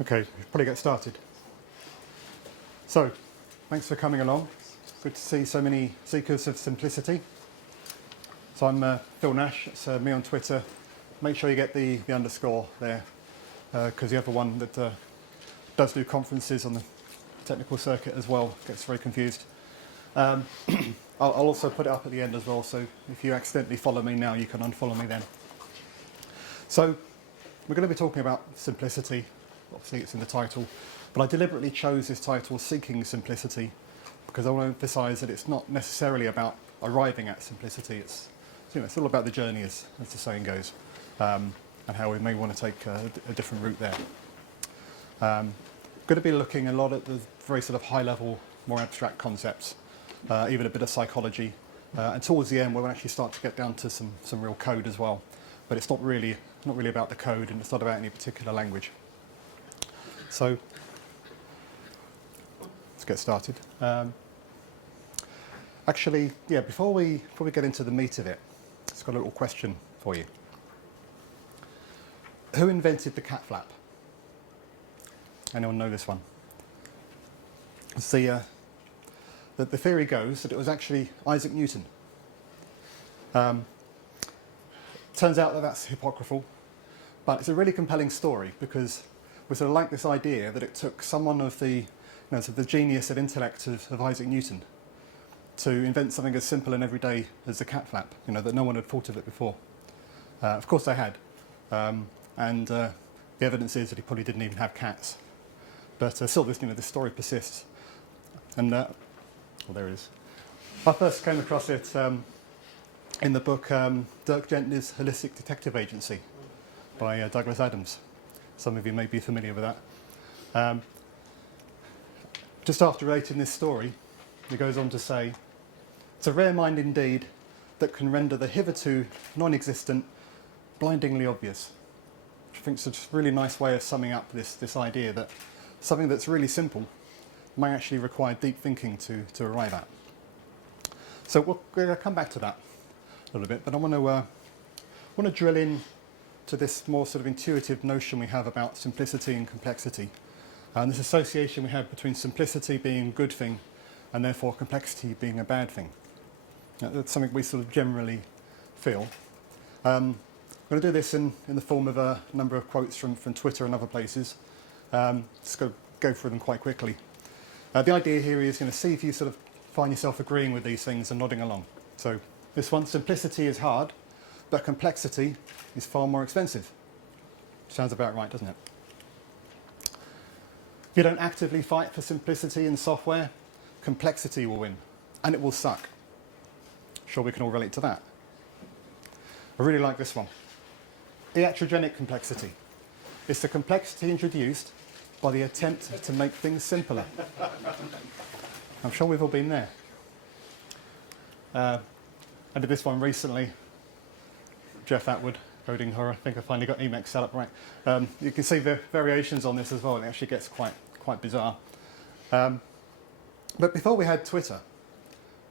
Okay, we'll probably get started. So, thanks for coming along. Good to see so many seekers of simplicity. So I'm Phil Nash, it's me on Twitter. Make sure you get the underscore there, because the other one that does do conferences on the technical circuit as well gets very confused. I'll also put it up at the end as well, so if you accidentally follow me now, you can unfollow me then. So, we're going to be talking about simplicity. Obviously it's in the title, but I deliberately chose this title, Seeking Simplicity, because I want to emphasise that it's not necessarily about arriving at simplicity. It's all about the journey, as the saying goes, and how we may want to take a different route there. Going to be looking a lot at the very sort of high-level, more abstract concepts, even a bit of psychology, and towards the end we'll actually start to get down to some real code as well. But it's not really about the code, and it's not about any particular language. So, let's get started. Actually, yeah, before we get into the meat of it, it's got a little question for you. Who invented the cat flap? Anyone know this one? The theory goes that it was actually Isaac Newton. Turns out that that's hypocritical, but it's a really compelling story because we sort of like this idea that it took someone of the, sort of the genius and intellect of Isaac Newton to invent something as simple and everyday as the cat flap, that no one had thought of it before. Of course they had, and the evidence is that he probably didn't even have cats. But still, this story persists. And, well, there it is. I first came across it in the book Dirk Gently's Holistic Detective Agency by Douglas Adams. Some of you may be familiar with that. Just after relating this story, he goes on to say, "It's a rare mind indeed that can render the hitherto non-existent blindingly obvious." Which I think is a really nice way of summing up this idea that something that's really simple may actually require deep thinking to arrive at. So we're going to come back to that a little bit, but I want to drill in to this more sort of intuitive notion we have about simplicity and complexity, and this association we have between simplicity being a good thing and therefore complexity being a bad thing. That's something we sort of generally feel. I'm going to do this in the form of a number of quotes from Twitter and other places. Just go through them quite quickly. The idea here is going to see if you sort of find yourself agreeing with these things and nodding along. So this one, simplicity is hard, but complexity is far more expensive. Sounds about right, doesn't it? If you don't actively fight for simplicity in software, complexity will win, and it will suck. Sure, we can all relate to that. I really like this one. Iatrogenic complexity. It's the complexity introduced by the attempt to make things simpler. I'm sure we've all been there. I did this one recently. Jeff Atwood, Coding Horror. I think I finally got Emacs set up right. You can see the variations on this as well. It actually gets quite bizarre. But before we had Twitter,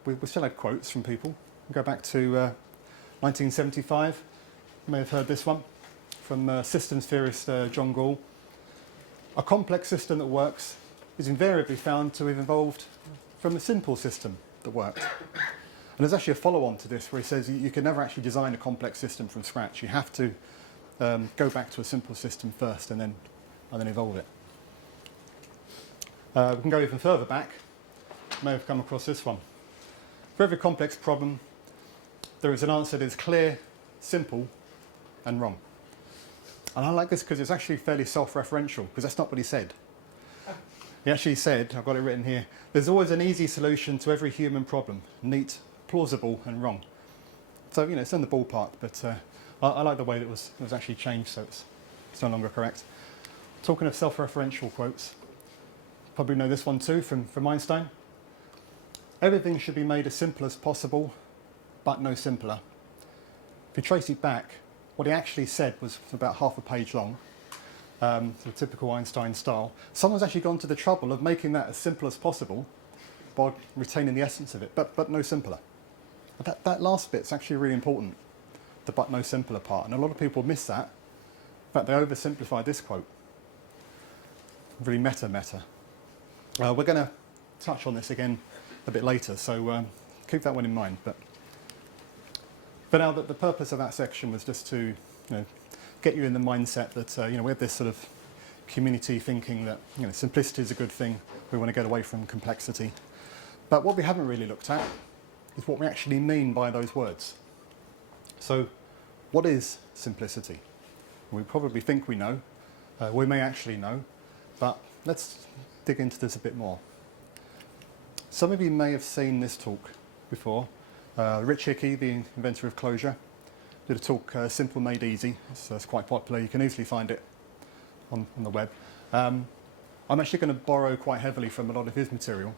we still had quotes from people. Go back to 1975. You may have heard this one from systems theorist John Gall. "A complex system that works is invariably found to have evolved from a simple system that worked." And there's actually a follow-on to this where he says you can never actually design a complex system from scratch. You have to go back to a simple system first and then evolve it. We can go even further back. You may have come across this one. "For every complex problem, there is an answer that is clear, simple, and wrong." And I like this because it's actually fairly self-referential, because that's not what he said. He actually said, I've got it written here, "There's always an easy solution to every human problem, neat, plausible, and wrong." So, it's in the ballpark, but I like the way that it was actually changed, so it's no longer correct. Talking of self-referential quotes, probably know this one too from Einstein. "Everything should be made as simple as possible, but no simpler." If you trace it back, what he actually said was about half a page long, sort of typical Einstein style. Someone's actually gone to the trouble of making that as simple as possible by retaining the essence of it, but no simpler. That last bit's actually really important, the "but no simpler" part, and a lot of people miss that. In fact, they oversimplify this quote. really meta. We're going to touch on this again a bit later, so keep that one in mind. But for now, the purpose of that section was just to get you in the mindset that we have this sort of community thinking that simplicity is a good thing. We want to get away from complexity. But what we haven't really looked at is what we actually mean by those words. So, what is simplicity? We probably think we know. We may actually know, but let's dig into this a bit more. Some of you may have seen this talk before. Rich Hickey, the inventor of closure, did a talk, Simple Made Easy. It's quite popular. You can easily find it on the web. I'm actually going to borrow quite heavily from a lot of his material,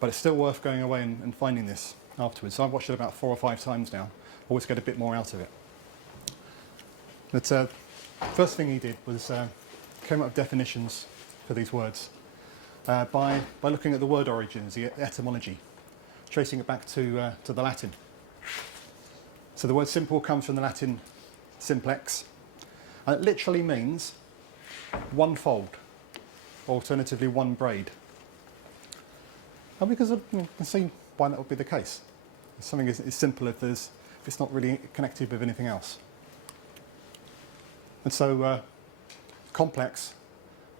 but it's still worth going away and finding this afterwards. So I've watched it about 4 or 5 times now. Always get a bit more out of it. But first thing he did was came up with definitions for these words by looking at the word origins, the etymology, tracing it back to the Latin. So the word simple comes from the Latin simplex, and it literally means one fold, alternatively one braid. And because you can see why that would be the case. Something is simple if it's not really connected with anything else. And so complex,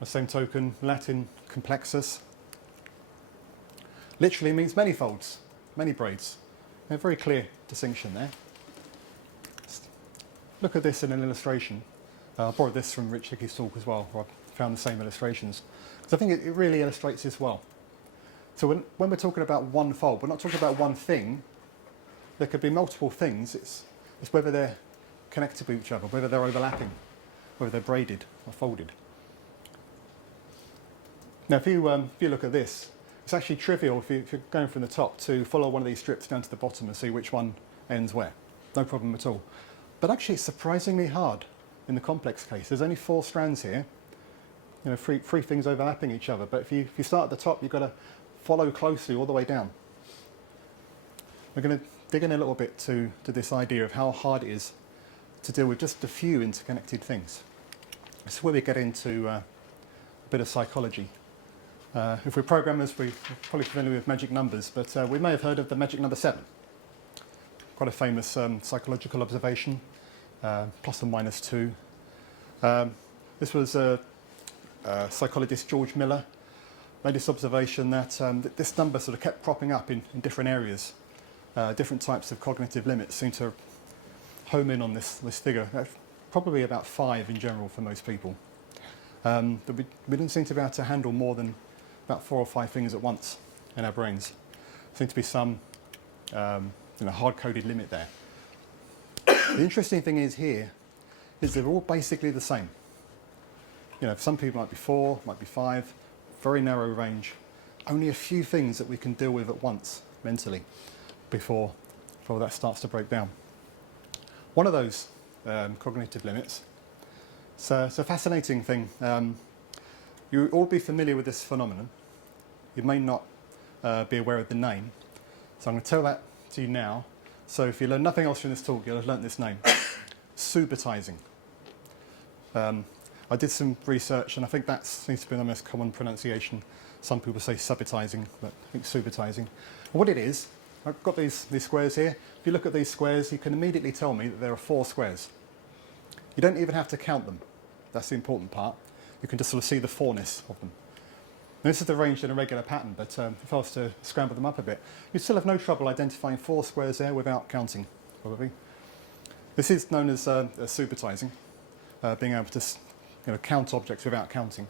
by the same token, Latin complexus, literally means many folds, many braids. A very clear distinction there. Look at this in an illustration. I borrowed this from Rich Hickey's talk as well, where I found the same illustrations. Because I think it really illustrates this well. So when we're talking about one fold, we're not talking about one thing. There could be multiple things. It's whether they're connected with each other, whether they're overlapping, whether they're braided or folded. Now, if you look at this, it's actually trivial if you're going from the top to follow one of these strips down to the bottom and see which one ends where. No problem at all. But actually, it's surprisingly hard in the complex case. There's only 4 strands here, three things overlapping each other. But if you start at the top, you've got to follow closely all the way down. We're going to dig in a little bit to this idea of how hard it is to deal with just a few interconnected things. This is where we get into a bit of psychology. If we're programmers, we're probably familiar with magic numbers, but we may have heard of the magic number 7. Quite a famous psychological observation, plus or minus 2. This was psychologist George Miller made this observation that this number sort of kept propping up in different areas. Different types of cognitive limits seem to home in on this figure. Probably about 5 in general for most people. But we didn't seem to be able to handle more than about 4 or 5 things at once in our brains. There seemed to be some hard-coded limit there. The interesting thing is here is they're all basically the same. For some people it might be 4, might be 5, very narrow range. Only a few things that we can deal with at once mentally before that starts to break down. One of those cognitive limits, it's a fascinating thing. You'll all be familiar with this phenomenon. You may not be aware of the name. So I'm going to tell that to you now. So if you learn nothing else from this talk, you'll have learnt this name. Subitizing. I did some research, and I think that seems to be the most common pronunciation. Some people say subitizing, but I think subitizing. And what it is, I've got these squares here. If you look at these squares, you can immediately tell me that there are 4 squares. You don't even have to count them. That's the important part. You can just sort of see the 4-ness of them. Now, this is arranged in a regular pattern, but if I was to scramble them up a bit, you'd still have no trouble identifying 4 squares there without counting, probably. This is known as subitizing, being able to count objects without counting.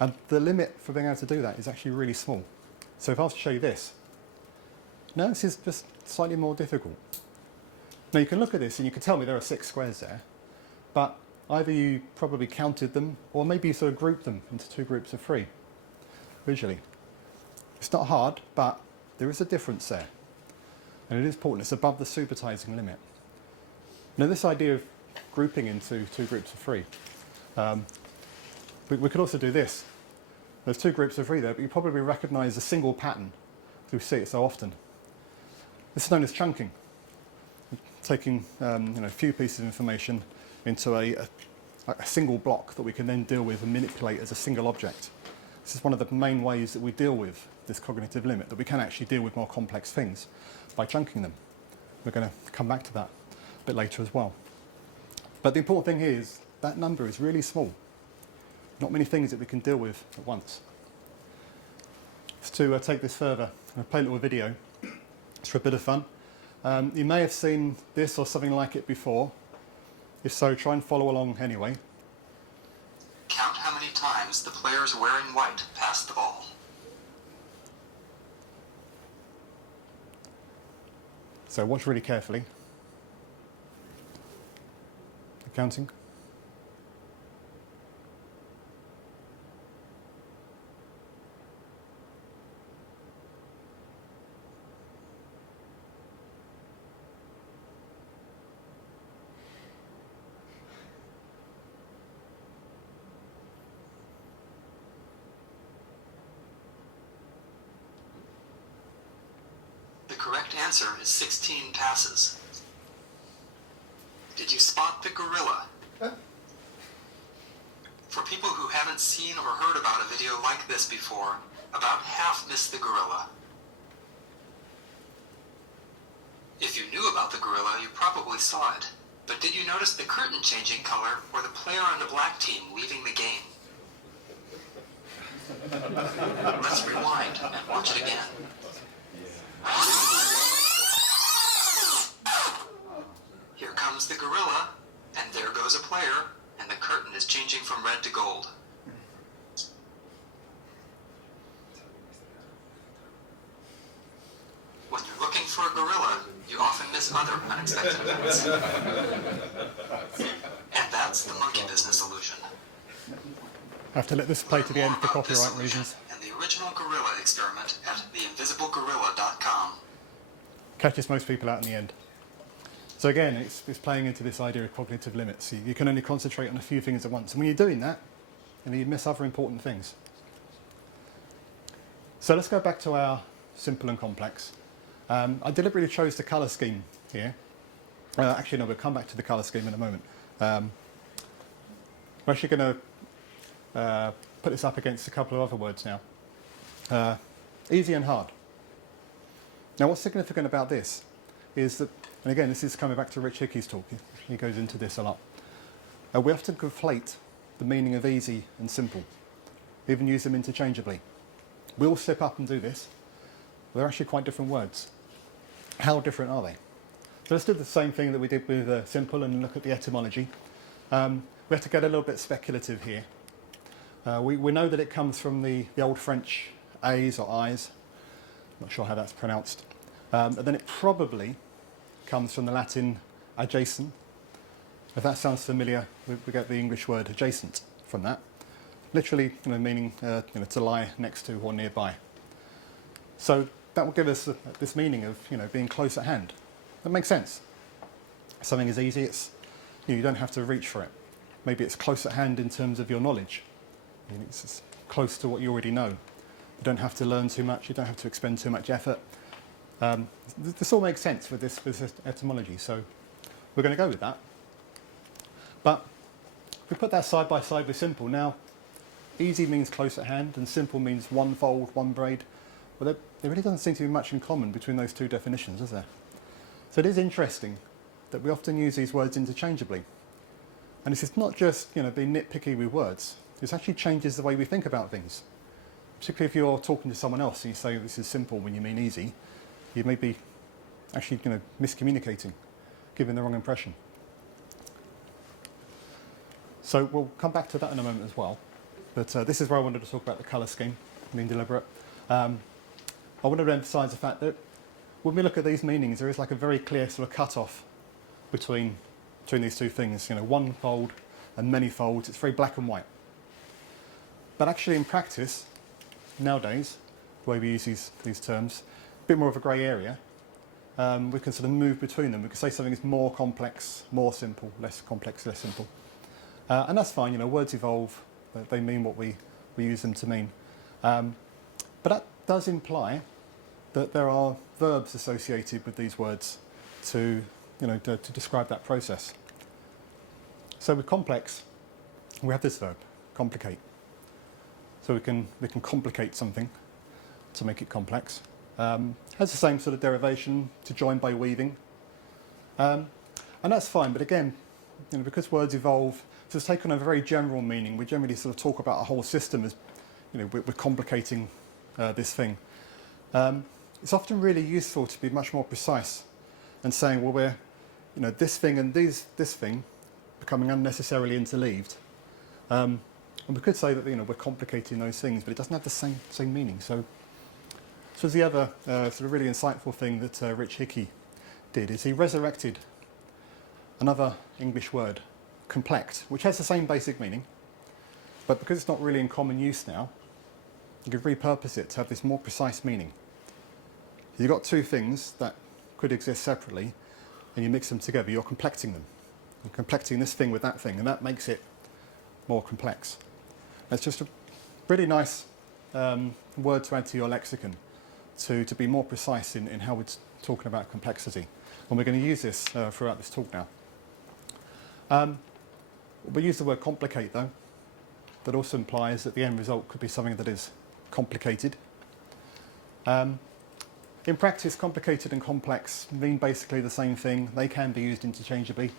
And the limit for being able to do that is actually really small. So if I was to show you this, now this is just slightly more difficult. Now you can look at this and you can tell me there are 6 squares there, but either you probably counted them or maybe you sort of grouped them into 2 groups of 3 visually. It's not hard, but there is a difference there. And it is important. It's above the subitizing limit. Now this idea of grouping into 2 groups of 3, we could also do this. There's 2 groups of 3 there, but you probably recognise a single pattern because we see it so often. This is known as chunking. Taking a few pieces of information into a like a single block that we can then deal with and manipulate as a single object. This is one of the main ways that we deal with this cognitive limit, that we can actually deal with more complex things by chunking them. We're going to come back to that a bit later as well. But the important thing here is that number is really small. Not many things that we can deal with at once. To take this further, I'm going to play a little video. It's for a bit of fun. You may have seen this or something like it before. If so, try and follow along anyway. Count how many times the players wearing white pass the ball. So watch really carefully. The counting. The correct answer is 16 passes. Did you spot the gorilla? Huh? For people who haven't seen or heard about a video like this before, about half missed the gorilla. If you knew about the gorilla, you probably saw it. But did you notice the curtain changing color or the player on the black team leaving the game? Let's rewind and watch it again. Here comes the gorilla, and there goes a player, and the curtain is changing from red to gold. When you're looking for a gorilla, you often miss other unexpected events. And that's the monkey business illusion. I have to let this play to the end for More about this copyright illusion reasons. and the original gorilla experiment at theinvisiblegorilla.com. Catches most people out in the end. So again, it's playing into this idea of cognitive limits. You can only concentrate on a few things at once. And when you're doing that, you miss other important things. So let's go back to our simple and complex. I deliberately chose the colour scheme here. Actually, no, we'll come back to the colour scheme in a moment. We're actually going to put this up against a couple of other words now. Easy and hard. Now, what's significant about this is that, and again, this is coming back to Rich Hickey's talk. He goes into this a lot. We often conflate the meaning of easy and simple, even use them interchangeably. We all slip up and do this. They're actually quite different words. How different are they? So let's do the same thing that we did with simple and look at the etymology. We have to get a little bit speculative here. We know that it comes from the old French A's or I's. Not sure how that's pronounced. And then it probably comes from the Latin adjacent. If that sounds familiar, we get the English word adjacent from that. Literally, meaning to lie next to or nearby. So that will give us this meaning of being close at hand. That makes sense. Something is easy. It's you don't have to reach for it. Maybe it's close at hand in terms of your knowledge. It's close to what you already know. You don't have to learn too much. You don't have to expend too much effort. This all makes sense with this etymology. So we're going to go with that. But if we put that side by side with simple, now easy means close at hand and simple means one fold, one braid. Well, there really doesn't seem to be much in common between those two definitions, is there? So it is interesting that we often use these words interchangeably. And this is not just being nitpicky with words. This actually changes the way we think about things. Particularly if you're talking to someone else and you say this is simple when you mean easy, you may be actually miscommunicating, giving the wrong impression. So we'll come back to that in a moment as well. But this is where I wanted to talk about the colour scheme, being deliberate. I wanted to emphasise the fact that when we look at these meanings, there is like a very clear sort of cut-off between these two things. One fold and many folds. It's very black and white. But actually, in practice, nowadays, the way we use these terms, a bit more of a grey area. We can sort of move between them. We can say something is more complex, more simple, less complex, less simple. And that's fine. Words evolve. They mean what we use them to mean. But that does imply that there are verbs associated with these words to describe that process. So with complex, we have this verb, complicate. So we can complicate something to make it complex. Has the same sort of derivation, to join by weaving. And that's fine, but again, because words evolve, so it's taken a very general meaning. We generally sort of talk about a whole system as, we're complicating this thing. It's often really useful to be much more precise and saying, well, we're, this thing and this thing becoming unnecessarily interleaved. And we could say that, we're complicating those things, but it doesn't have the same meaning. So the other sort of really insightful thing that Rich Hickey did is he resurrected another English word, complex, which has the same basic meaning, but because it's not really in common use now, you could repurpose it to have this more precise meaning. You've got two things that could exist separately, and you mix them together, you're complexing them. You're complexing this thing with that thing, and that makes it more complex. It's just a really nice word to add to your lexicon to be more precise in how we're talking about complexity. And we're going to use this throughout this talk now. We use the word complicate, though. That also implies that the end result could be something that is complicated. In practice, complicated and complex mean basically the same thing. They can be used interchangeably.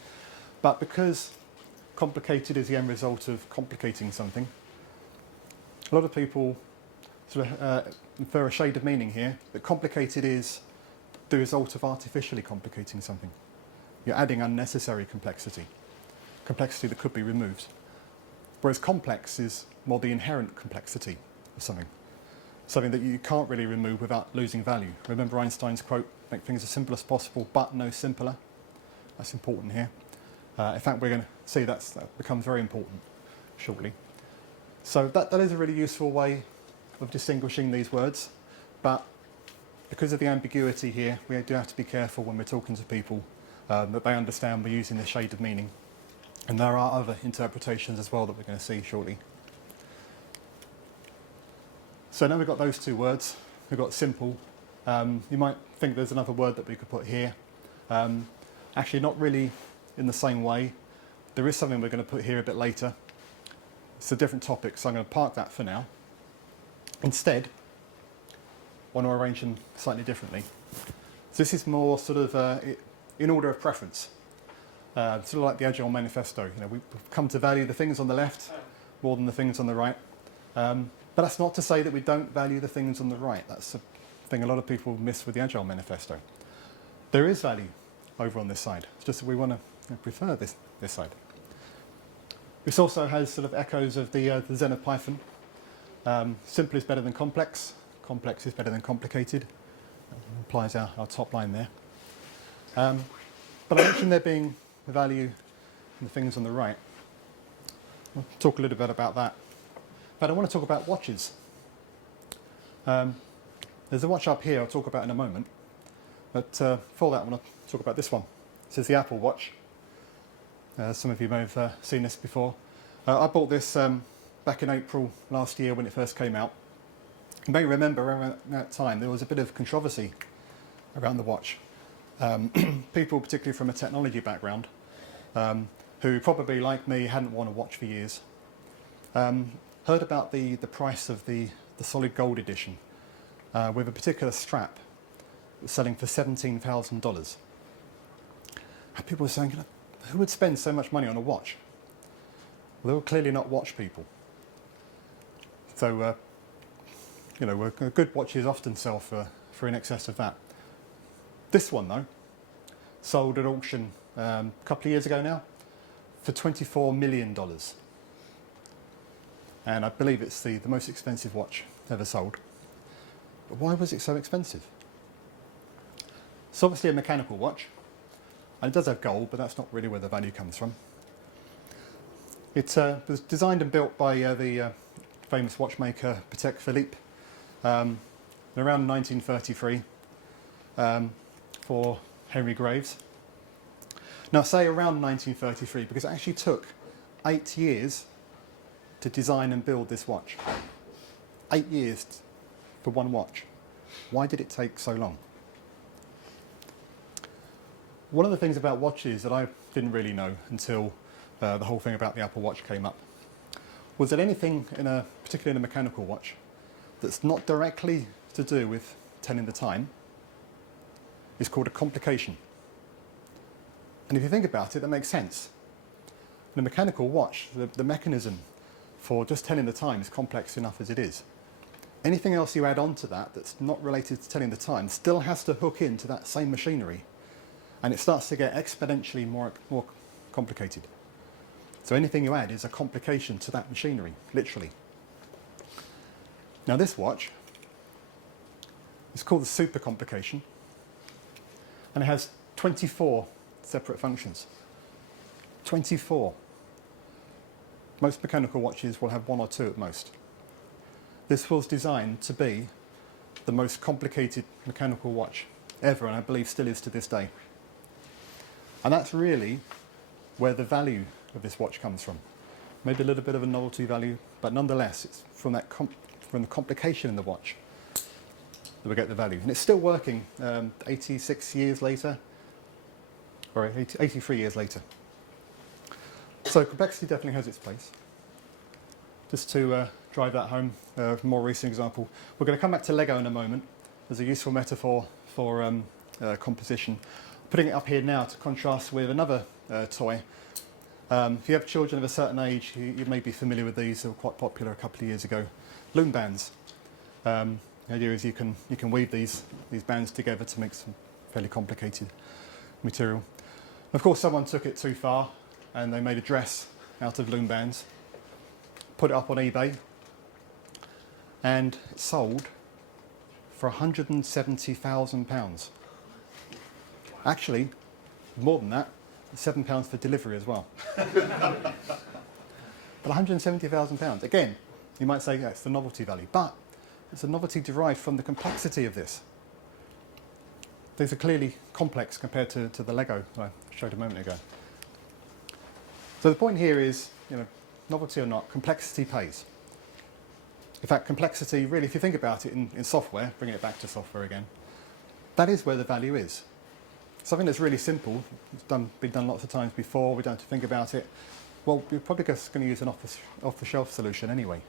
But because complicated is the end result of complicating something, a lot of people sort of infer a shade of meaning here, that complicated is the result of artificially complicating something. You're adding unnecessary complexity that could be removed. Whereas complex is more the inherent complexity of something that you can't really remove without losing value. Remember Einstein's quote, make things as simple as possible, but no simpler. That's important here. In fact, we're going to see that becomes very important shortly. So that is a really useful way of distinguishing these words, but because of the ambiguity here, we do have to be careful when we're talking to people that they understand we're using this shade of meaning. And there are other interpretations as well that we're going to see shortly. So now we've got those two words. We've got simple. You might think there's another word that we could put here. Actually, not really in the same way. There is something we're going to put here a bit later. It's a different topic, so I'm going to park that for now. Instead, I want to arrange them slightly differently. So this is more sort of in order of preference. Sort of like the Agile Manifesto. We've come to value the things on the left more than the things on the right. But that's not to say that we don't value the things on the right. That's a thing a lot of people miss with the Agile Manifesto. There is value over on this side. It's just that we want to prefer this side. This also has sort of echoes of the Zen of Python. Simple is better than complex. Complex is better than complicated. That implies our top line there. But I mentioned there being the value in the things on the right. I'll talk a little bit about that. But I want to talk about watches. There's a watch up here I'll talk about in a moment. But before that, I want to talk about this one. This is the Apple Watch. Some of you may have seen this before. I bought this back in April last year when it first came out. You may remember around that time there was a bit of controversy around the watch. People, particularly from a technology background, who probably, like me, hadn't worn a watch for years, heard about the price of the solid gold edition with a particular strap selling for $17,000. And people were saying, who would spend so much money on a watch? Well, they were clearly not watch people. So, good watches often sell for in excess of that. This one, though, sold at auction a couple of years ago now for $24 million. And I believe it's the most expensive watch ever sold. But why was it so expensive? It's obviously a mechanical watch, and it does have gold, but that's not really where the value comes from. It was designed and built by the famous watchmaker Patek Philippe around 1933 for Henry Graves. Now I say around 1933 because it actually took 8 years to design and build this watch. 8 years for one watch. Why did it take so long? One of the things about watches that I didn't really know until the whole thing about the Apple Watch came up was that anything, particularly in a mechanical watch, that's not directly to do with telling the time is called a complication. And if you think about it, that makes sense. In a mechanical watch, the mechanism for just telling the time is complex enough as it is. Anything else you add on to that that's not related to telling the time still has to hook into that same machinery, and it starts to get exponentially more complicated. So anything you add is a complication to that machinery, literally. Now this watch is called the super complication, and it has 24 separate functions. 24. Most mechanical watches will have 1 or 2 at most. This was designed to be the most complicated mechanical watch ever, and I believe still is to this day. And that's really where the value of this watch comes from. Maybe a little bit of a novelty value, but nonetheless, it's from the complication in the watch that we get the value. And it's still working 86 years later, or 83 years later. So complexity definitely has its place. Just to drive that home, a more recent example. We're going to come back to Lego in a moment as a useful metaphor for composition. Putting it up here now to contrast with another toy. If you have children of a certain age, you may be familiar with these. They were quite popular a couple of years ago. Loom bands. The idea is you can weave these bands together to make some fairly complicated material. Of course, someone took it too far and they made a dress out of loom bands, put it up on eBay, and it sold for £170,000. Actually, more than that, £7 for delivery as well. But £170,000. Again, you might say, yeah, it's the novelty value, but it's a novelty derived from the complexity of this. These are clearly complex compared to the Lego I showed a moment ago. So the point here is, novelty or not, complexity pays. In fact, complexity, really, if you think about it in software, bringing it back to software again, that is where the value is. Something that's really simple, it's been done lots of times before, we don't have to think about it. Well, you're probably just going to use an off-the-shelf solution anyway,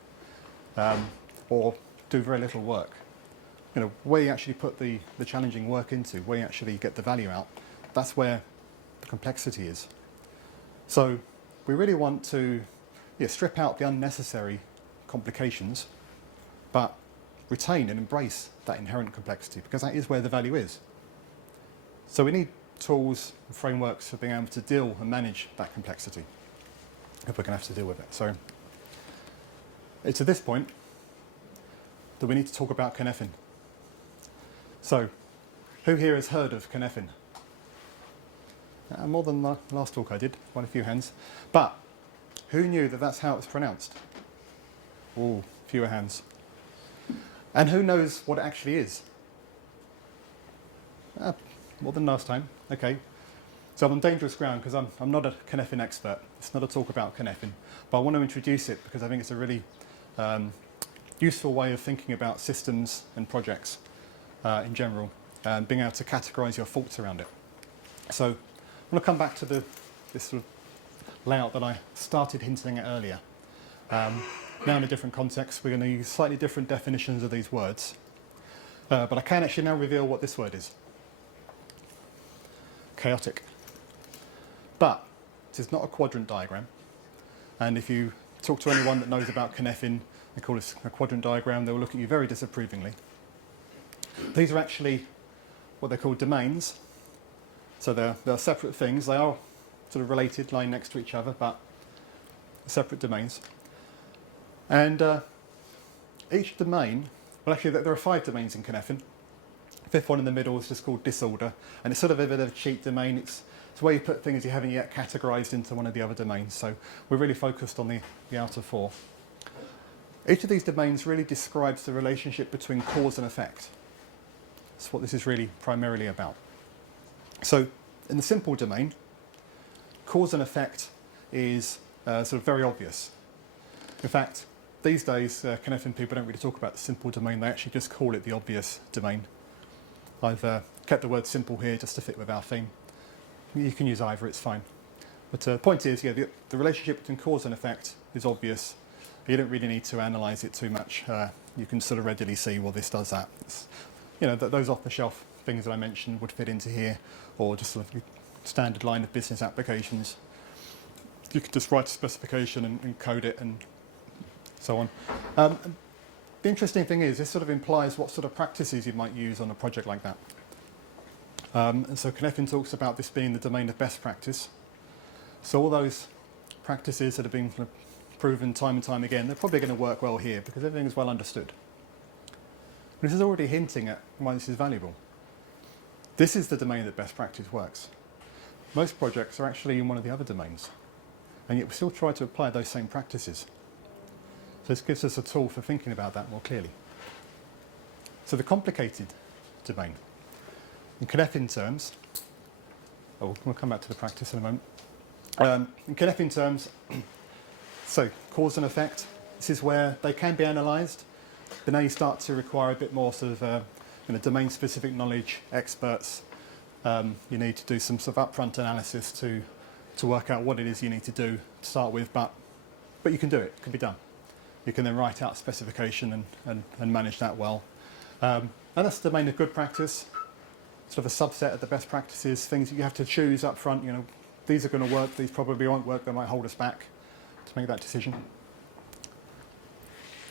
or do very little work. Where you actually put the challenging work into, where you actually get the value out, that's where the complexity is. So we really want to strip out the unnecessary complications, but retain and embrace that inherent complexity, because that is where the value is. So we need tools and frameworks for being able to deal and manage that complexity, if we're going to have to deal with it. So it's at this point that we need to talk about Cynefin. So, who here has heard of Cynefin? More than the last talk I did, quite a few hands. But who knew that that's how it's pronounced? Oh, fewer hands. And who knows what it actually is? More than last time. Okay. So I'm on dangerous ground because I'm not a Cynefin expert. It's not a talk about Cynefin. But I want to introduce it because I think it's a really useful way of thinking about systems and projects in general, and being able to categorise your thoughts around it. So I'm going to come back to this sort of layout that I started hinting at earlier. Now in a different context, we're going to use slightly different definitions of these words. But I can actually now reveal what this word is. Chaotic. But it is not a quadrant diagram. And if you talk to anyone that knows about Cynefin, they call this a quadrant diagram, they will look at you very disapprovingly. These are actually what they call domains. So they're separate things. They are sort of related, lying next to each other, but separate domains. And each domain, well actually there are 5 domains in Cynefin. The 5th one in the middle is just called disorder, and it's sort of a bit of a cheat domain. It's where you put things you haven't yet categorised into one of the other domains. So we're really focused on the outer 4. Each of these domains really describes the relationship between cause and effect. That's what this is really primarily about. So in the simple domain, cause and effect is sort of very obvious. In fact, these days, Cynefin people don't really talk about the simple domain, they actually just call it the obvious domain. I've kept the word simple here just to fit with our theme. You can use either, it's fine. But the point is, the relationship between cause and effect is obvious. You don't really need to analyse it too much. You can sort of readily see, well, this does that. You know, those off-the-shelf things that I mentioned would fit into here, or just sort of standard line of business applications. You could just write a specification and code it and so on. The interesting thing is, this sort of implies what sort of practices you might use on a project like that. And so Cynefin talks about this being the domain of best practice. So all those practices that have been kind of proven time and time again, they're probably going to work well here because everything is well understood. This is already hinting at why this is valuable. This is the domain that best practice works. Most projects are actually in one of the other domains, and yet we still try to apply those same practices. So this gives us a tool for thinking about that more clearly. So the complicated domain. In Cynefin terms, we'll come back to the practice in a moment. In Cynefin terms, so cause and effect, this is where they can be analysed, but now you start to require a bit more sort of domain-specific knowledge, experts. You need to do some sort of upfront analysis to work out what it is you need to do to start with, but you can do it, it can be done. You can then write out specification and manage that well. And that's the domain of good practice, sort of a subset of the best practices, things that you have to choose up front. You know, these are going to work, these probably won't work, they might hold us back to make that decision.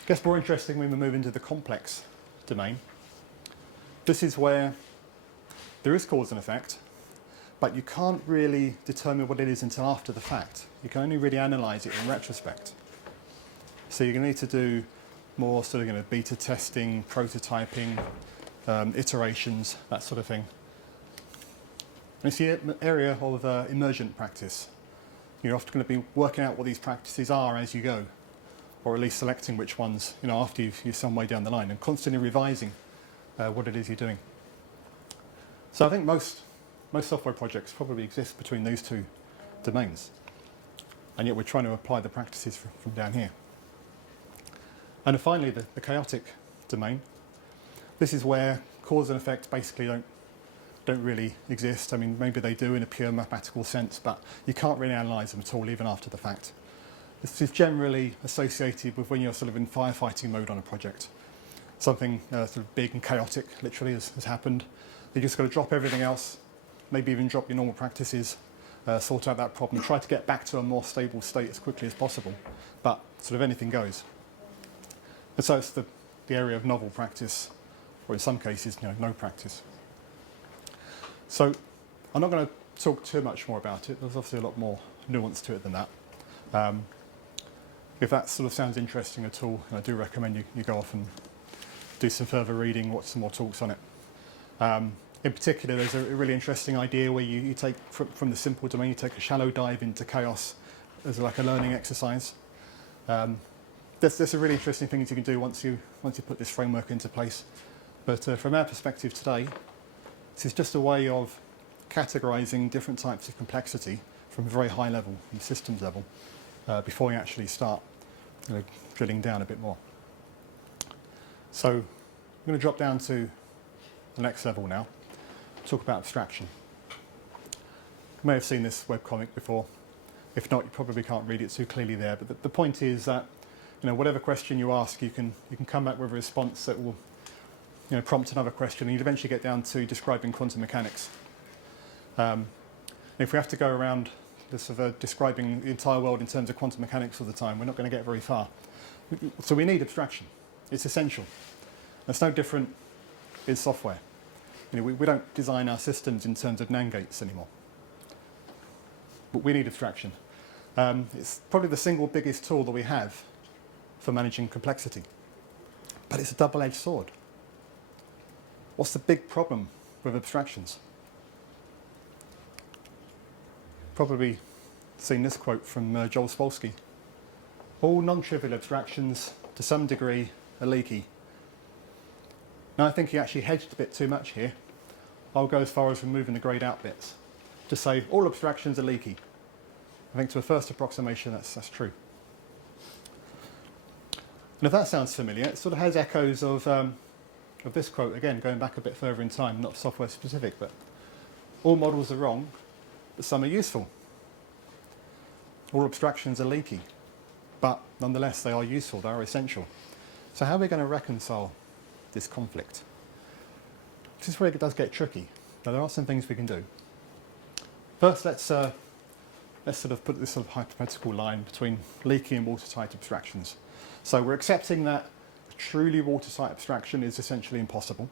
It gets more interesting when we move into the complex domain. This is where there is cause and effect, but you can't really determine what it is until after the fact. You can only really analyse it in retrospect. So you're going to need to do more sort of beta testing, prototyping, iterations, that sort of thing. And it's the area of emergent practice. You're often going to be working out what these practices are as you go, or at least selecting which ones, after you're some way down the line, and constantly revising what it is you're doing. So I think most software projects probably exist between those two domains, and yet we're trying to apply the practices from down here. And then finally, the chaotic domain. This is where cause and effect basically don't really exist. I mean, maybe they do in a pure mathematical sense, but you can't really analyse them at all, even after the fact. This is generally associated with when you're sort of in firefighting mode on a project. Something sort of big and chaotic, literally, has happened. You just got to drop everything else, maybe even drop your normal practices, sort out that problem, try to get back to a more stable state as quickly as possible, but sort of anything goes. And so it's the area of novel practice, or in some cases, no practice. So I'm not going to talk too much more about it. There's obviously a lot more nuance to it than that. If that sort of sounds interesting at all, I do recommend you go off and do some further reading, watch some more talks on it. In particular, there's a really interesting idea where you take from the simple domain, you take a shallow dive into chaos as like a learning exercise. There's a really interesting things you can do once you put this framework into place. But from our perspective today, this is just a way of categorising different types of complexity from a very high level, from systems level, before you actually start drilling down a bit more. So I'm going to drop down to the next level now, talk about abstraction. You may have seen this webcomic before. If not, you probably can't read it too clearly there. But the point is that whatever question you ask, you can come back with a response that will prompt another question, and you'll eventually get down to describing quantum mechanics. If we have to go around describing the entire world in terms of quantum mechanics all the time, we're not going to get very far. So we need abstraction. It's essential. It's no different in software. We don't design our systems in terms of NAND gates anymore. But we need abstraction. It's probably the single biggest tool that we have for managing complexity. But it's a double-edged sword. What's the big problem with abstractions? Probably seen this quote from Joel Spolsky. All non-trivial abstractions, to some degree, are leaky. Now, I think he actually hedged a bit too much here. I'll go as far as removing the greyed out bits to say all abstractions are leaky. I think to a first approximation, that's true. And if that sounds familiar, it sort of has echoes of this quote, again, going back a bit further in time, not software specific, but all models are wrong, but some are useful. All abstractions are leaky. but nonetheless they are useful, they are essential. So how are we going to reconcile this conflict? This is where it does get tricky. Now there are some things we can do. First, let's sort of put this sort of hypothetical line between leaky and watertight abstractions. So we're accepting that a truly watertight abstraction is essentially impossible,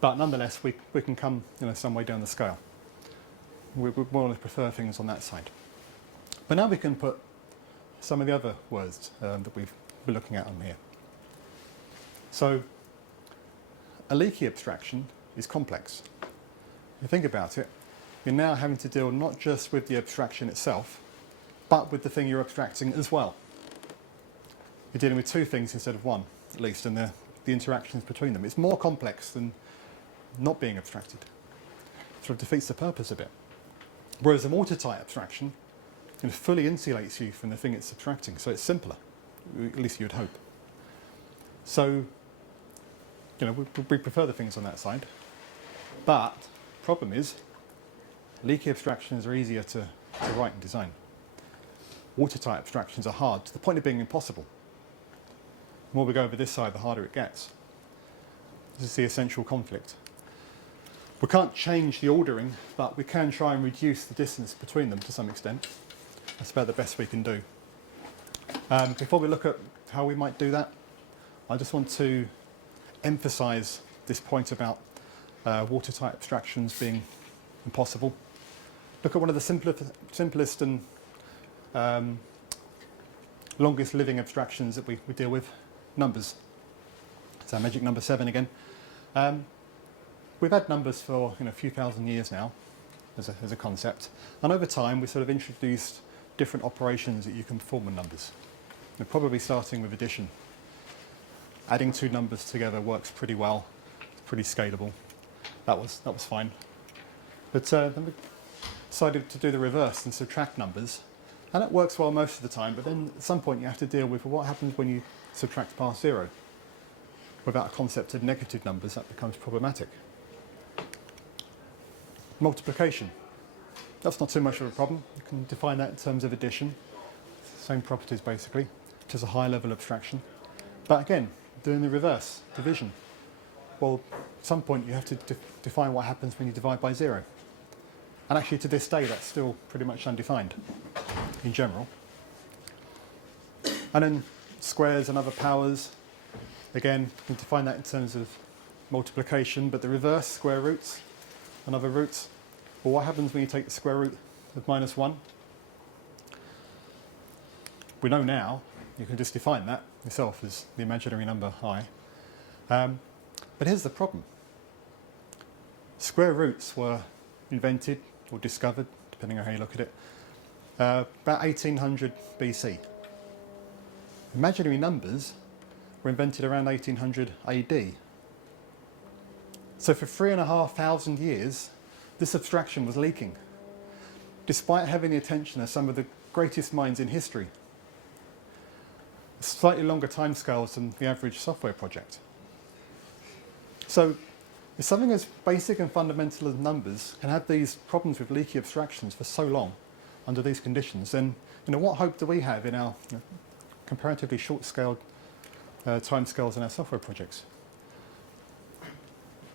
but nonetheless we can come some way down the scale. We want to prefer things on that side. But now we can put some of the other words that we've been looking at on here. So a leaky abstraction is complex. If you think about it, you're now having to deal not just with the abstraction itself, but with the thing you're abstracting as well. You're dealing with two things instead of one, at least, and the interactions between them. It's more complex than not being abstracted. It sort of defeats the purpose a bit. Whereas a watertight abstraction fully insulates you from the thing it's subtracting, so it's simpler, at least you'd hope. So, we prefer the things on that side, but the problem is leaky abstractions are easier to write and design. Watertight abstractions are hard, to the point of being impossible. The more we go over this side, the harder it gets. This is the essential conflict. We can't change the ordering, but we can try and reduce the distance between them to some extent. That's about the best we can do. Before we look at how we might do that, I just want to emphasise this point about watertight abstractions being impossible. Look at one of the simplest and longest living abstractions that we deal with, numbers. So magic number 7 again. We've had numbers for a few thousand years now as a concept, and over time we sort of introduced different operations that you can perform with numbers. We're probably starting with addition. Adding two numbers together works pretty well, it's pretty scalable. That was fine. But then we decided to do the reverse and subtract numbers, and that works well most of the time, but then at some point you have to deal with what happens when you subtract past 0. Without a concept of negative numbers, that becomes problematic. Multiplication. That's not too much of a problem. You can define that in terms of addition. Same properties basically, just a high level abstraction. But again, doing the reverse, division. Well, at some point you have to define what happens when you divide by 0. And actually to this day that's still pretty much undefined in general. And then squares and other powers. Again, you can define that in terms of multiplication, but the reverse, square roots and other roots. Well, what happens when you take the square root of -1? We know now, you can just define that yourself as the imaginary number I. But here's the problem. Square roots were invented or discovered, depending on how you look at it, about 1800 BC. Imaginary numbers were invented around 1800 AD. So for 3,500 years, this abstraction was leaking, despite having the attention of some of the greatest minds in history. Slightly longer timescales than the average software project. So if something as basic and fundamental as numbers can have these problems with leaky abstractions for so long under these conditions, then what hope do we have in our comparatively short-scaled timescales in our software projects?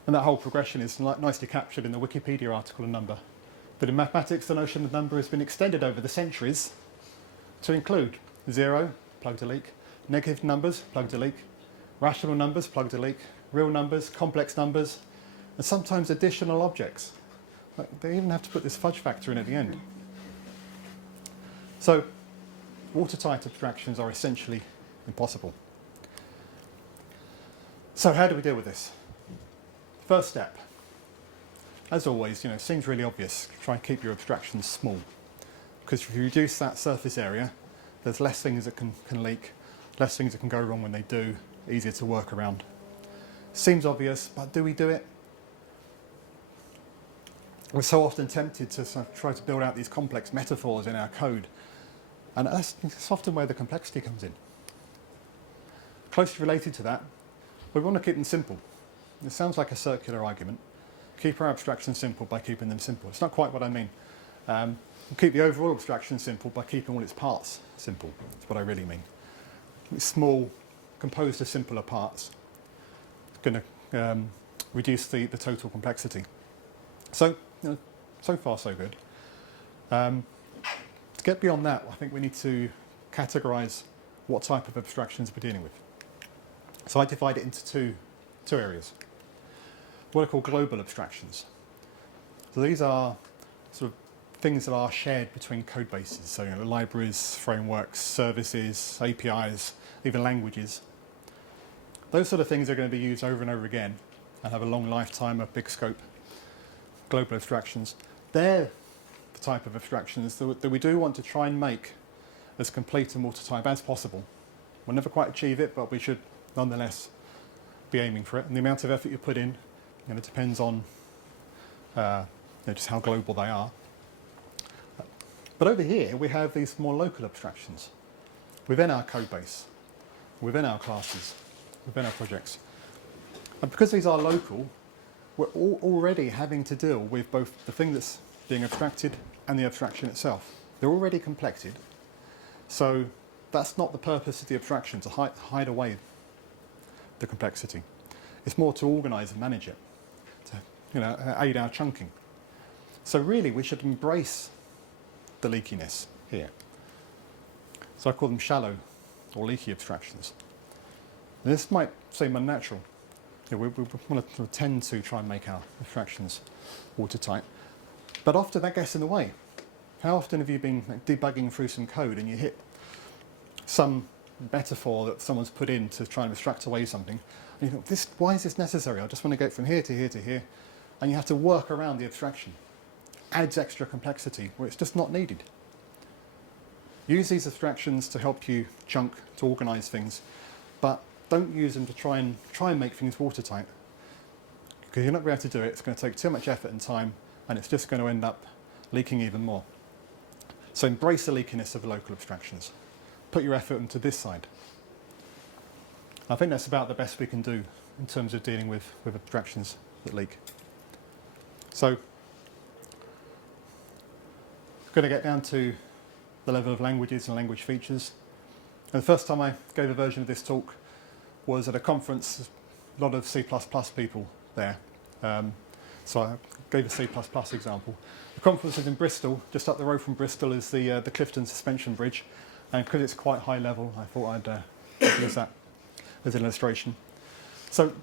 And that whole progression is nicely captured in the Wikipedia article on number. But in mathematics, the notion of number has been extended over the centuries to include 0, plug to leak, negative numbers, plug to leak, rational numbers, plug to leak, real numbers, complex numbers, and sometimes additional objects. They even have to put this fudge factor in at the end. So, watertight abstractions are essentially impossible. So how do we deal with this? First step, as always, seems really obvious. Try and keep your abstractions small, because if you reduce that surface area, there's less things that can leak, less things that can go wrong when they do, easier to work around. Seems obvious, but do we do it? We're so often tempted to sort of try to build out these complex metaphors in our code, and that's often where the complexity comes in. Closely related to that, we want to keep them simple. It sounds like a circular argument. Keep our abstractions simple by keeping them simple. It's not quite what I mean. We'll keep the overall abstraction simple by keeping all its parts simple. That's what I really mean. It's small, composed of simpler parts. It's going to reduce the total complexity. So, so far so good. To get beyond that, I think we need to categorise what type of abstractions we're dealing with. So I divide it into two areas. What are called global abstractions. So these are sort of things that are shared between code bases. So libraries, frameworks, services, APIs, even languages. Those sort of things are going to be used over and over again and have a long lifetime, a big scope. Global abstractions. They're the type of abstractions that we do want to try and make as complete and watertight as possible. We'll never quite achieve it, but we should nonetheless be aiming for it. And the amount of effort you put in, depends on just how global they are. But over here, we have these more local abstractions within our code base, within our classes, within our projects. And because these are local, we're already having to deal with both the thing that's being abstracted and the abstraction itself. They're already complexed, so that's not the purpose of the abstraction, to hide away the complexity. It's more to organise and manage it, to aid our chunking. So really, we should embrace the leakiness here. So I call them shallow or leaky abstractions. And this might seem unnatural. We want to tend to try and make our abstractions watertight, but often that gets in the way. How often have you been debugging through some code and you hit some metaphor that someone's put in to try and abstract away something, and you think, why is this necessary? I just want to get from here to here to here, and you have to work around the abstraction. Adds extra complexity where it's just not needed. Use these abstractions to help you chunk, to organise things, but don't use them to try and make things watertight, because you're not going to be able to do it. It's going to take too much effort and time, and it's just going to end up leaking even more. So embrace the leakiness of local abstractions. Put your effort into this side. I think that's about the best we can do in terms of dealing with abstractions that leak. So, we're going to get down to the level of languages and language features. And the first time I gave a version of this talk was at a conference, a lot of C++ people there. So I gave a C++ example. The conference is in Bristol. Just up the road from Bristol is the Clifton Suspension Bridge. And because it's quite high level, I thought I'd use that as an illustration. So,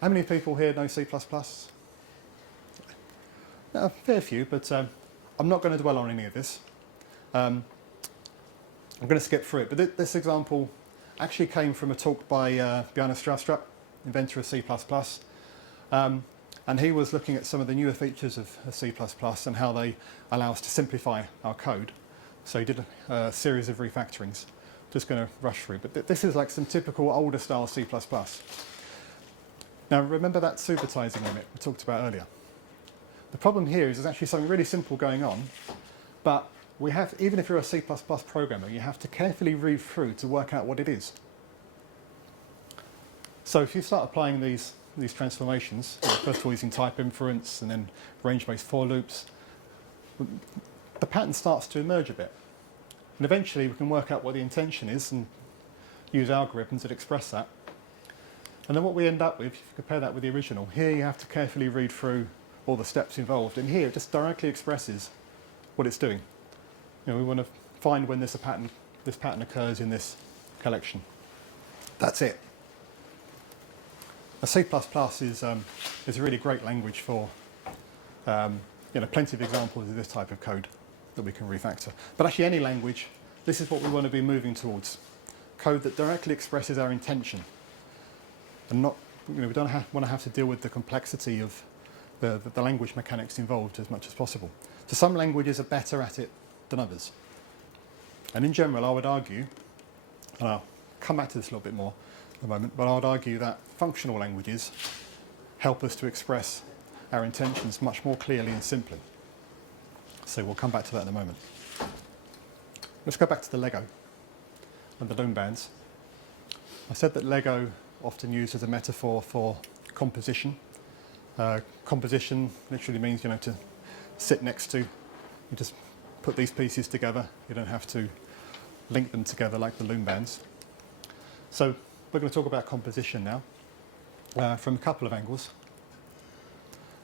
how many people here know C++? A fair few, but I'm not going to dwell on any of this. I'm going to skip through it. But this example actually came from a talk by Bjarne Stroustrup, inventor of C++. And he was looking at some of the newer features of C++ and how they allow us to simplify our code. So he did a series of refactorings. Just going to rush through. But this is like some typical older style C++. Now remember that supertizing limit we talked about earlier. The problem here is there's actually something really simple going on, but we have, even if you're a C++ programmer, you have to carefully read through to work out what it is. So if you start applying these transformations, first of all using type inference and then range-based for loops, the pattern starts to emerge a bit. And eventually we can work out what the intention is and use algorithms that express that. And then what we end up with, if you compare that with the original, here you have to carefully read through all the steps involved, and here it just directly expresses what it's doing. We want to find when this pattern occurs in this collection. That's it. C++ is a really great language for plenty of examples of this type of code that we can refactor. But actually any language, this is what we want to be moving towards. Code that directly expresses our intention, and not, we don't want to have to deal with the complexity of the language mechanics involved as much as possible. So some languages are better at it than others. And in general, I would argue, and I'll come back to this a little bit more in a moment, but I would argue that functional languages help us to express our intentions much more clearly and simply. So we'll come back to that in a moment. Let's go back to the Lego and the loom bands. I said that Lego often used as a metaphor for composition. Composition literally means, to sit next to. You just put these pieces together. You don't have to link them together like the loom bands. So we're going to talk about composition now from a couple of angles.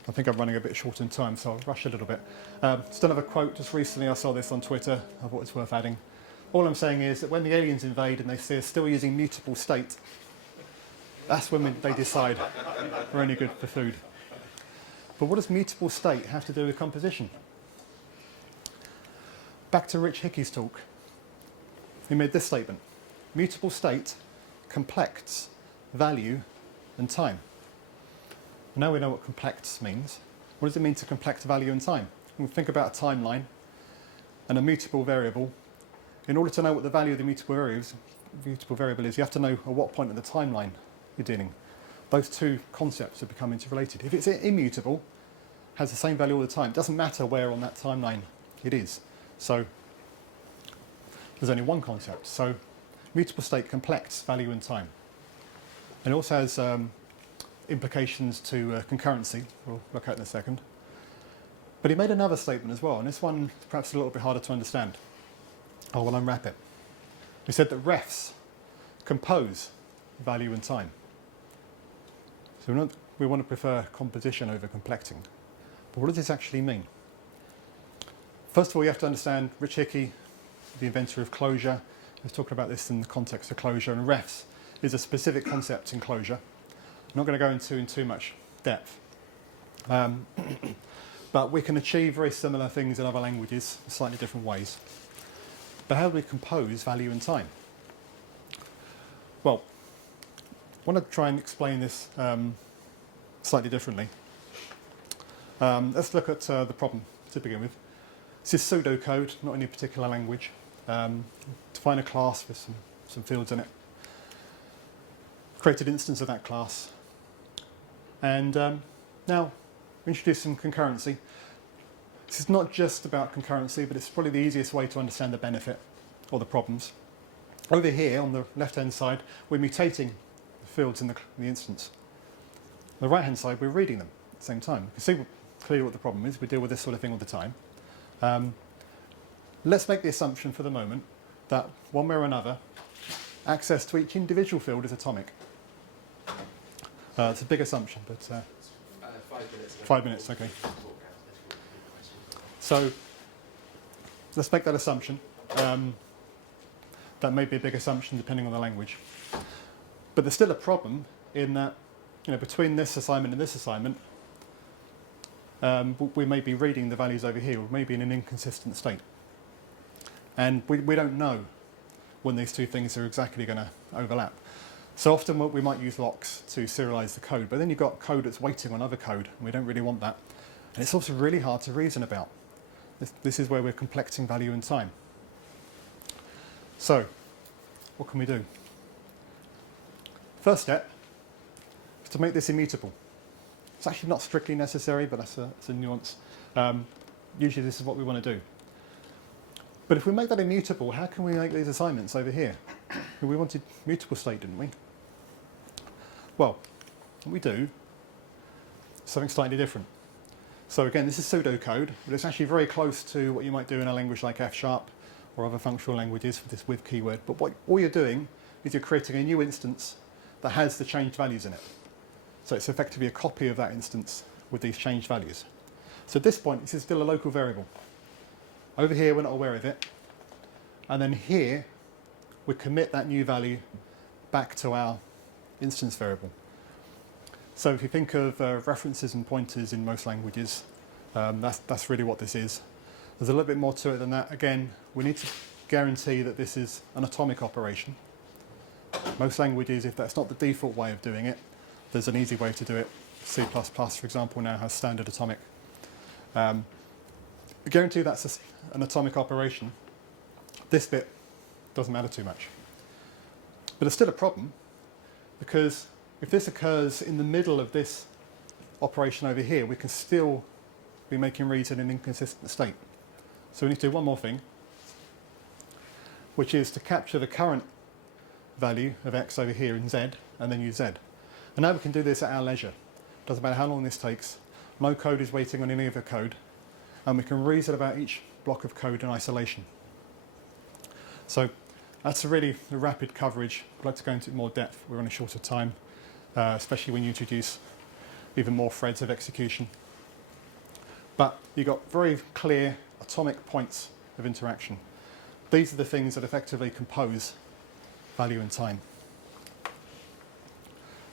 I think I'm running a bit short in time, so I'll rush a little bit. Just another quote. Just recently I saw this on Twitter. I thought it's worth adding. All I'm saying is that when the aliens invade and they see us still using mutable state, that's when they decide we're only good for food. But what does mutable state have to do with composition? Back to Rich Hickey's talk. He made this statement. Mutable state complex value and time. Now we know what complex means. What does it mean to complex value and time? When we think about a timeline and a mutable variable, in order to know what the value of the mutable variable is, you have to know at what point in the timeline you're dealing. Those two concepts have become interrelated. If it's immutable, has the same value all the time, it doesn't matter where on that timeline it is. So there's only one concept. So mutable state, complex value and time. And it also has implications to concurrency, we'll look at in a second. But he made another statement as well, and this one perhaps a little bit harder to understand. I will unwrap it. He said that refs compose value and time. So we want to prefer composition over complexing. But what does this actually mean? First of all, you have to understand Rich Hickey, the inventor of closure, was talking about this in the context of closure, and refs is a specific concept in closure. I'm not going to go into in too much depth. But we can achieve very similar things in other languages in slightly different ways. But how do we compose value and time? Well, I want to try and explain this slightly differently. Let's look at the problem to begin with. This is pseudocode, not any particular language. Define a class with some fields in it. Create an instance of that class. And now introduce some concurrency. This is not just about concurrency, but it's probably the easiest way to understand the benefit or the problems. Over here on the left-hand side, we're mutating the fields in the instance. On the right-hand side, we're reading them at the same time. You can see clearly what the problem is. We deal with this sort of thing all the time. Let's make the assumption for the moment that one way or another, access to each individual field is atomic. It's a big assumption, but 5 minutes. 5 minutes, okay. So let's make that assumption. That may be a big assumption depending on the language. But there's still a problem in that, between this assignment and this assignment, we may be reading the values over here, we may be in an inconsistent state. And we don't know when these two things are exactly going to overlap. So often we might use locks to serialize the code, but then you've got code that's waiting on other code, and we don't really want that. And it's also really hard to reason about. This is where we're complexing value and time. So, what can we do? First step is to make this immutable. It's actually not strictly necessary, but that's a nuance. Usually this is what we want to do. But if we make that immutable, how can we make these assignments over here? We wanted mutable state, didn't we? Well, what we do is something slightly different. So again, this is pseudocode, but it's actually very close to what you might do in a language like F# or other functional languages for this with keyword. But all you're doing is you're creating a new instance that has the changed values in it. So it's effectively a copy of that instance with these changed values. So at this point, this is still a local variable. Over here, we're not aware of it. And then here, we commit that new value back to our instance variable. So if you think of references and pointers in most languages, that's really what this is. There's a little bit more to it than that. Again, we need to guarantee that this is an atomic operation. Most languages, if that's not the default way of doing it, there's an easy way to do it. C++, for example, now has standard atomic. Guarantee that's an atomic operation. This bit doesn't matter too much. But there's still a problem, because if this occurs in the middle of this operation over here, we can still be making reads in an inconsistent state. So we need to do one more thing, which is to capture the current value of x over here in z, and then use z. And now we can do this at our leisure. Doesn't matter how long this takes. No code is waiting on any of the code. And we can reason about each block of code in isolation. So that's a really rapid coverage. I'd like to go into more depth. We're on a shorter time, especially when you introduce even more threads of execution. But you've got very clear atomic points of interaction. These are the things that effectively compose value and time.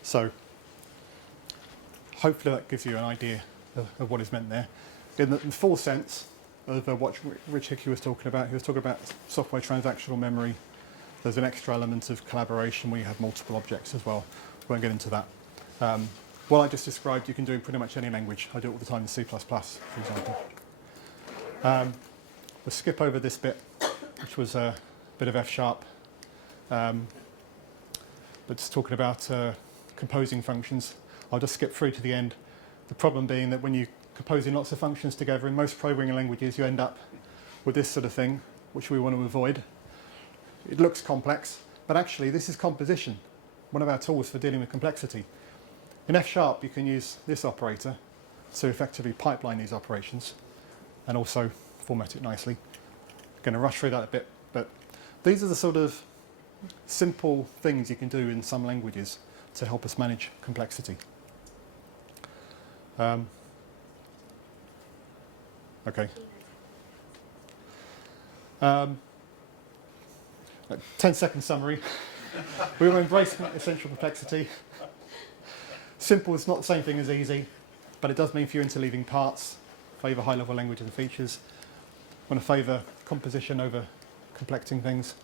So hopefully that gives you an idea of what is meant there. In the full sense of what Rich Hickey was talking about, he was talking about software transactional memory. There's an extra element of collaboration where you have multiple objects as well. We won't get into that. What I just described you can do in pretty much any language. I do it all the time in C++, for example. We'll skip over this bit, which was a bit of F#, but just talking about composing functions. I'll just skip through to the end. The problem being that when you're composing lots of functions together, in most programming languages, you end up with this sort of thing, which we want to avoid. It looks complex, but actually this is composition, one of our tools for dealing with complexity. In F#, you can use this operator to effectively pipeline these operations and also format it nicely. I'm going to rush through that a bit, but these are the sort of simple things you can do in some languages to help us manage complexity. Okay. 10-second summary. We will embrace essential complexity. Simple is not the same thing as easy, but it does mean few interleaving parts, favour high-level language and features. Want to favour composition over complecting things,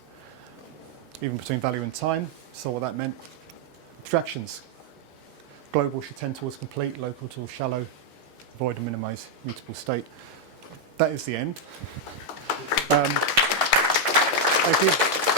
even between value and time. Saw what that meant. Abstractions. Global should tend towards complete, local towards shallow, avoid and minimise mutable state. That is the end. Thank you.